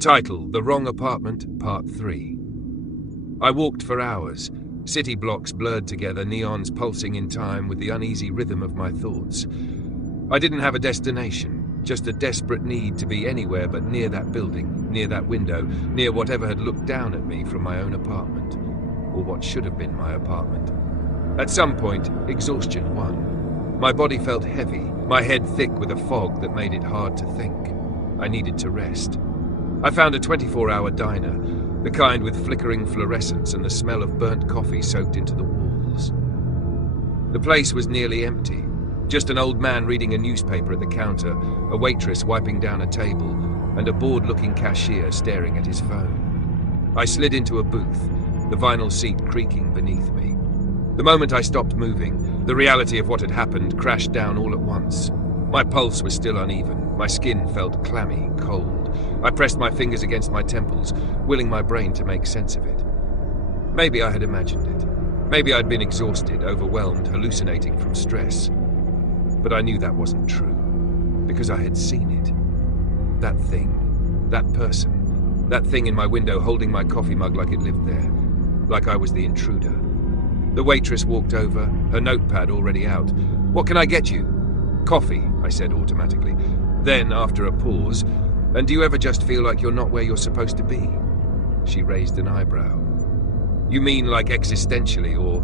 Title: The Wrong Apartment, Part 3. I walked for hours, city blocks blurred together, neons pulsing in time with the uneasy rhythm of my thoughts. I didn't have a destination, just a desperate need to be anywhere but near that building, near that window, near whatever had looked down at me from my own apartment, or what should have been my apartment. At some point, exhaustion won. My body felt heavy, my head thick with a fog that made it hard to think. I needed to rest. I found a 24-hour diner, the kind with flickering fluorescents and the smell of burnt coffee soaked into the walls. The place was nearly empty. Just an old man reading a newspaper at the counter, a waitress wiping down a table, and a bored-looking cashier staring at his phone. I slid into a booth, the vinyl seat creaking beneath me. The moment I stopped moving, the reality of what had happened crashed down all at once. My pulse was still uneven. My skin felt clammy, cold. I pressed my fingers against my temples, willing my brain to make sense of it. Maybe I had imagined it. Maybe I'd been exhausted, overwhelmed, hallucinating from stress. But I knew that wasn't true, because I had seen it. That thing, that person, that thing in my window holding my coffee mug like it lived there, like I was the intruder. The waitress walked over, her notepad already out. "What can I get you?" "Coffee," I said automatically. Then, after a pause, "And do you ever just feel like you're not where you're supposed to be?" She raised an eyebrow. "You mean like existentially, or?"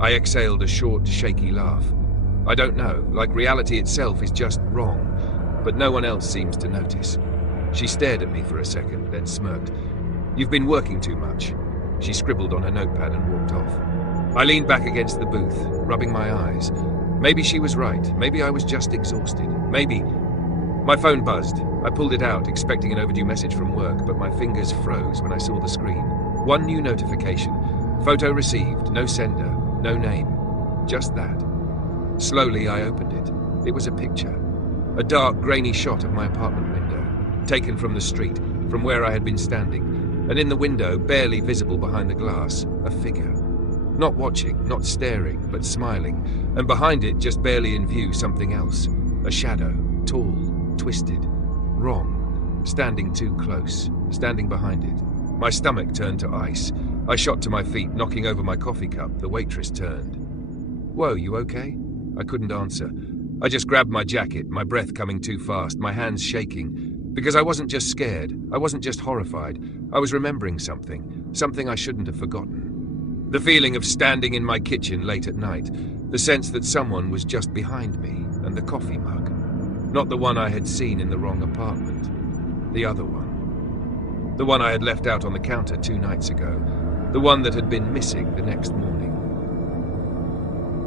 I exhaled a short, shaky laugh. "I don't know, like reality itself is just wrong, but no one else seems to notice." She stared at me for a second, then smirked. "You've been working too much." She scribbled on her notepad and walked off. I leaned back against the booth, rubbing my eyes. Maybe she was right. Maybe I was just exhausted. Maybe... My phone buzzed. I pulled it out, expecting an overdue message from work, but my fingers froze when I saw the screen. One new notification. Photo received. No sender. No name. Just that. Slowly, I opened it. It was a picture. A dark, grainy shot of my apartment window, taken from the street, from where I had been standing. And in the window, barely visible behind the glass, a figure. Not watching, not staring, but smiling. And behind it, just barely in view, something else. A shadow. Tall. Twisted. Wrong. Standing too close. Standing behind it. My stomach turned to ice. I shot to my feet, knocking over my coffee cup. The waitress turned. "Whoa, you okay?" I couldn't answer. I just grabbed my jacket, my breath coming too fast, my hands shaking. Because I wasn't just scared. I wasn't just horrified. I was remembering something. Something I shouldn't have forgotten. The feeling of standing in my kitchen late at night. The sense that someone was just behind me, and the coffee mug. Not the one I had seen in the wrong apartment. The other one. The one I had left out on the counter 2 nights ago. The one that had been missing the next morning.